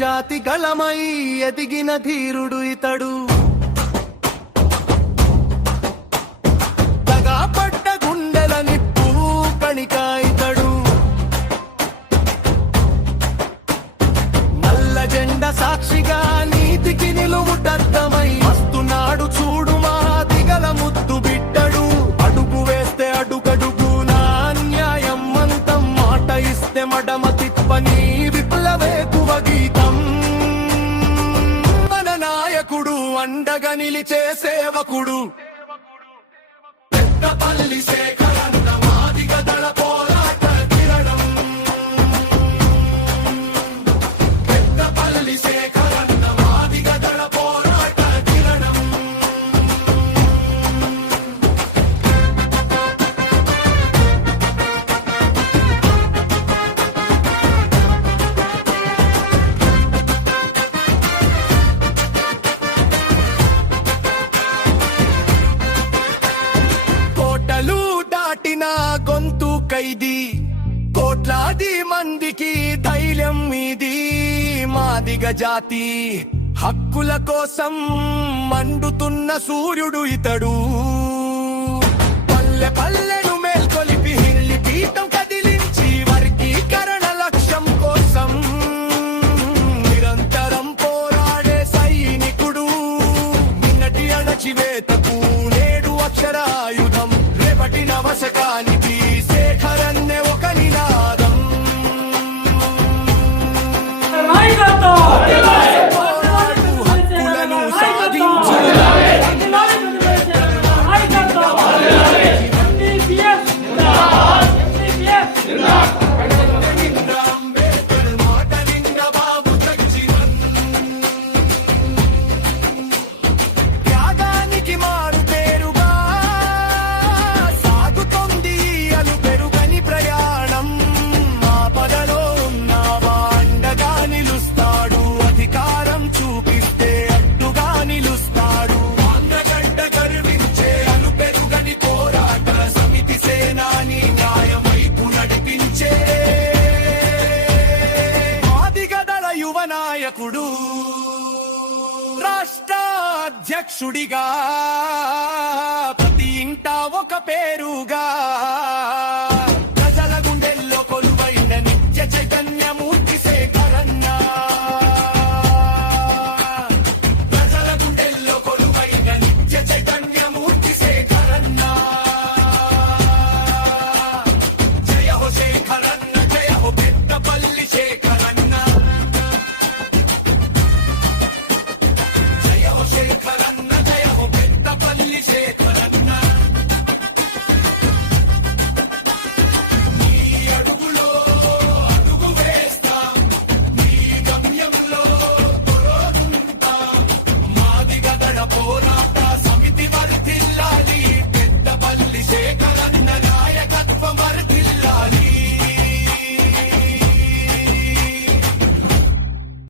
జాతి గళమై ఎదిగిన ధీరుడు ఇతడు. తగాపడ్డ గుండెల నిప్పు కణిక ఇతడు. నల్ల జెండ సాక్షిగా నీతికి నిలువుటద్దమై వస్తున్నాడు చూడు మా దిగల ముద్దు బిడ్డడు. అడుగు వేస్తే అడుగడుగు నా అన్యాయం అంతం, మాట ఇస్తే మడమ తిప్పని విప్లవేకువ గీతం. మన నాయకుడు అండగా నిలిచే సేవకుడు. పెద్దపల్లి శేఖరన్న మాదిగ దళ పోరాట కిరణం. పెద్దపల్లి శేఖరన్న మాదిగ దళ పోరాట కిరణం. కోటలు దాటిన గొంతు ఖైదీ, కోట్లాది మందికి ధైర్యం ఇది. మాదిగ జాతి హక్కుల కోసం మండుతున్న సూర్యుడు ఇతడు. పల్లె పల్లెను మేల్కొలిపి హిల్లి పీఠం కదిలించి వర్గీకరణ లక్ష్యం కోసం నిరంతరం పోరాడే సైనికుడు. నిన్నటి అణచివేతకు నేడు అక్షరాయుధం, రేపటి నవశకానికి శేఖరన్నే ఒక నినాదం. పోరాడు హక్కులను సాధించు. అంబేద్కర్ మాట నిన్న బాబు సచ్చివన్. త్యాగానికి మారు పేరుగా సాగుతోంది అలు పెరుగని ప్రయాణం. ఆపదలో ఉన్న అండగా నిలుస్తాడు, అధికారం చూపిస్తే అడ్డుగా నిలుస్తాడు. ఆంధ్రగడ్డ గర్వించే అలు పెరుగని పోరాట సమితి సేనాని న్యాయం వైపు నడిపించే మాదిగదళ యువ నాయకుడు. రాష్ట్ర అధ్యక్షుడిగా ప్రతి ఇంటా ఒక పేరుగా